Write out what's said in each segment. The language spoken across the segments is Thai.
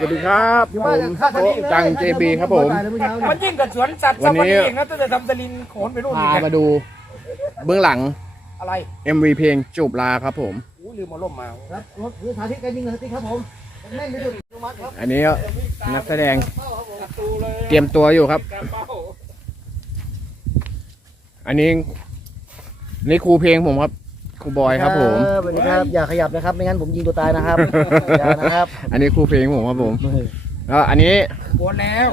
สวัสดีครับผมโต๊ะจังเจบีครับผม มันยิ่งกับสวนสัตว์วันนี้สัตว์เองนะตั้งแต่ทำสลินโขนไปนู่นพานี่มาดู เบื้องหลังอะไร MV เพลงจูบลาครับผมอู้ลืมมาล่มมาครับรถพื้นสาธิตการยิงสาธิตครับผมแม่นไม่ดุอนุมัติครับอันนี้ก็นักแสดงเตรียมตัวอยู่ครับ อันนี้นี่ครูเพลงผมครับ ครูบอยครับผมเออสวัสดีครับ อย่าขยับนะครับ ไม่งั้นผมยิงตัวตายนะครับ อย่านะครับอันนี้ครูเพลงผมครับผมแล้วอันนี้ปวดแล้ว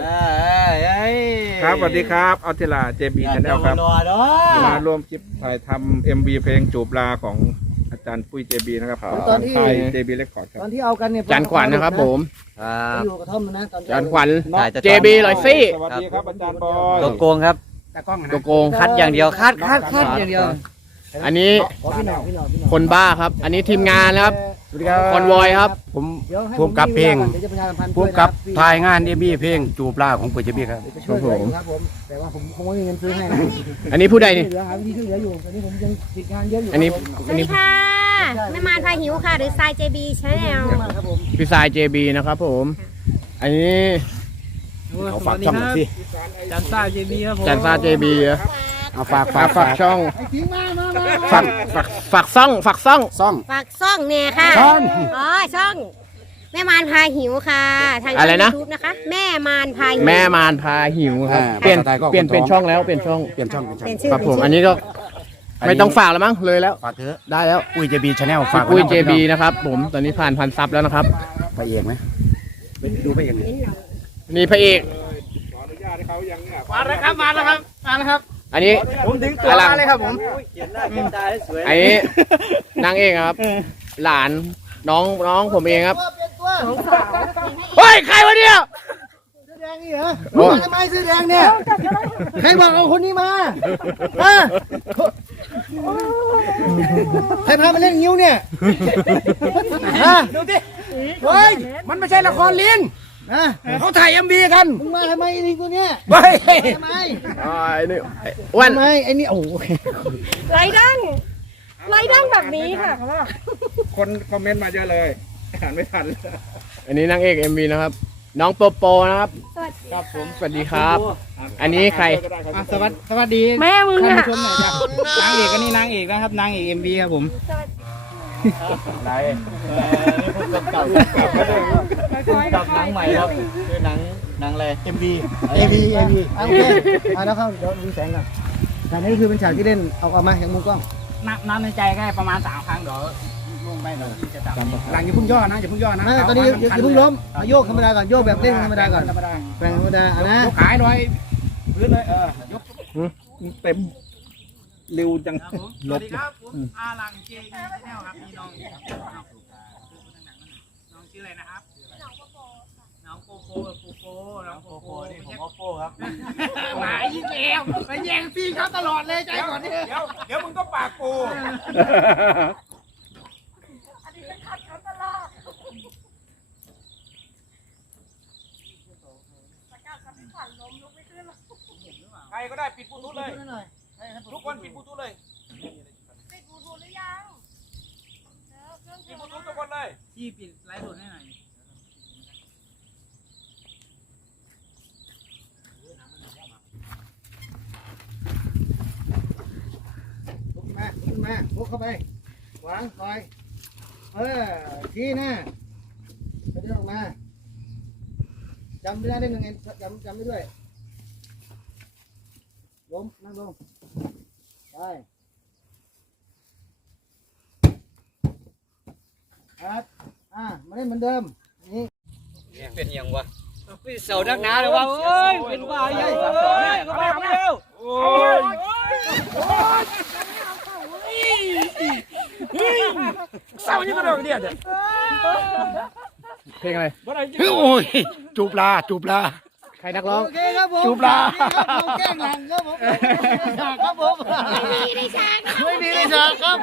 ครับสวัสดีครับอัลเทลาเจบีชาแนลครับรอเนาะมาร่วมคลิปถ่ายทำเอ็มบีเพลงจูบลาของอาจารย์ปุ้ยเจบีนะครับครับตอนที่เจบีเรคคอร์ดคตรัอบนที่เอากันเนี่ยจันขวัญนะครับผมอยู่กระท่อมนะตอนที่จันขวัญถ่ายจะ JB ลอยซี่สวัสดีครับอาจารย์บอยตัวโกงครับตากล้องนะตัวโกงคัดอย่างเดียวคัดคัดคัดอย่างเดียว อันนี้ขอพี่หน่อยพี่หน่อยพี่หน่อยคนบ้าครับ อันนี้ทีมงานนะครับ สวัสดีครับคอนวอยครับ ผมเดี๋ยวให้ภูมิกับเพลงเดี๋ยวจะประชาสัมพันธ์ผู้กำกับด้วยนะถ่ายงานเอ็มบีเพลงจูบลาของปุ้ยเจบีครับ เดี๋ยวจะช่วยเหลืออยู่ครับผมแต่ว่าผมคงไม่มีเงินซื้อให้นะอันนี้ผู้ใดนี่ เหลือหาวิธีช่วยเหลืออยู่ตอนนี้ผมยังติดงานเยอะอยู่อันนี้ครับผมอันนี้สวัสดีค่ะแม่มารพาหิวค่ะ หรือทรายเจบีชาแนลมากครับผมพี่สาย JB นะครับผม อันนี้เอาฝากช่องหน่อยสิจันซ่าเจบีครับผมจันซา JB อะ เอาฝากฝาฝากกฝากช่องไอ้ทิ้งมามามาฝากฝากฝากซ่องฝากซ่อง ซ่อง ฝากซ่องเนี่ยค่ะช่อง อ๋อช่อง แม่มารพาหิวค่ะ ทาง อะไรนะยูทูบนะคะ แม่มารพาหิวแม่มารพาหิวครับเปลี่ยนเปลี่ยนเป็นช่องแล้วเปลี่ยนช่องเปลี่ยนช่องเปลี่ยนช่องเป็นชื่อครับผมเป็นชื่อันนี้ก็ไม่ต้องฝากแล้วมั้งเลยแล้ว ฝากเถอะได้แล้วปุ้ยเจบีชาแนลฝากปุ้ยไว้นะ JB นะครับ ผมตอนนี้ผ่านพันซับแล้วนะครับ ไปเองไหมไปดูไปเองไหมนี่พระเอกขออนุญาตให้เขายังเนี่ยมาแล้วครับมาแล้วครับมาแล้วครับ อันนี้ผมถึงตัวกำลังมาเลยครับผมอันนี้นางเอกครับ หลานน้องน้องผมเองครับเปลี่ยนตัวเฮ้ยใครวะเนี่ยเสื้อแดงนี่เหรอรู้มาทำไมเสื้อแดงเนี่ย ใครบอกเอาคนนี้มาฮะใครพามาเล่นงิ้วเนี่ยฮะดูดิเฮ้ย มันไม่ใช่ละครลิง นะเขาถ่ายเอ็มบีกันมึงมาทำไมไอ้นี่ตัวเนี้ยเฮ้ยทำไมอ๋อไอ้นี่ไอ้อ้วนทำไมไอ้นี่โอ้โหไรดังไรดังแบบนี้ค่ะคนคอมเมนต์มาเยอะเลยอ่านไม่ทัน อันนี้นางเอก MV นะครับ น้องโปโปนะครับครับผมสวัสดีครับ อันนี้ใครอะสวัสดีสวัสดีแม่มึงท่านอะผู้ชมหน่อยจ้ะนางเอกอันนี้นางเอกนะครับ นางเอกเอ็มบีครับผมกับหนัง ใหม่ครับคือหนังหนังอะไรเอ็มบีเอ็มบีเอ็มบีโอเคมาแล้วครับเดี๋ยวดูแสงก่อนฉากนี้คือเป็นฉากที่เล่นเอาออกมาจากมุมกล้องน้ำน้ำในใจแค่ประมาณสามครั้งเดี๋ยวลงไปเดี๋ยวจะจับหลังอย่าเพิ่งย่อนะอย่าเพิ่งย่อนะนะตอนนี้อย่าอย่าเพิ่งล้มเอาโยกธรรมดาก่อนโยกแบบเล่นธรรมดาก่อนธรรมดาแบ่งธรรมดาเอานะยกขายหน่อยพื้นเลยเออยกเต็มริวจังสวัสดีครับผมอาลังเจงแนลครับมีน้องน้องชื่ออะไรนะครับ น้องโปโปโปโปน้องโปโปนี่ผมโปครับหมายิ่งแล้วไปแย่งซีเขาตลอดเลยใจก่อนเดี๋ยวเดี๋ยวมึงก็ปากกูใครก็ได้ปิดบลูทูธเลยทุกคนปิดบลูทูธเลยปิดบลูทูธหรือยังปิดบลูทูธทุกคนเลยที่ปิดไลฟ์สดให้หน่อย ลุก มาลุกมาลุกเข้าไปวางปล่อยเออที่หน้าไปเดินออกมาจำไม่ได้ได้ยังไงจำจำไม่ด้วยล้มนั่งลงไปครับอ่ามาเล่นเหมือนเดิมนี่เป็นยังวะเสานักหนาเลยวะเอ้ยเป็นว่าใหญ่สามสองเนี่ยก็มาเร็ว เศร้านี่ก็โดนเดียวเดี๋ยวเพลงอะไรโอ้ยจูบลาจูบลาใครนักร้อง โอเคครับผมจูบลาผมแกล้งหลังครับผมครับผมไม่มีในฉากไม่มีในฉากครับ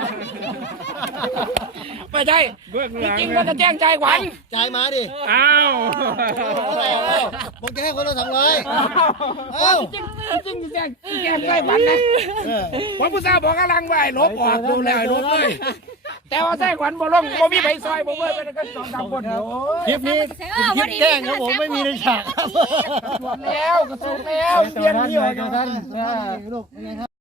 ไม่ใช่จริงๆว่าจะแจ้งใจขวัญจ่ายมาดิอ้าวผมจะให้คนละสองร้อยเอ้าจริงจริงแจ้งแจ้งใจขวัญนะผมผู้สาวบอกกำลังไหวลบออกดูแลลบเลย แต่ว่าใส่ขวัญบ่ลงบ่มีใบซอยบ่เบิ่เป็นกันสองสามคนเดี๋ยวคลิปนี้คลิปแกล้งครับผมไม่มีในฉากครับ แล้วก็สุกแล้วเปลี่ยนนี่ออกจากท่าน ลูกเป็นไงครับ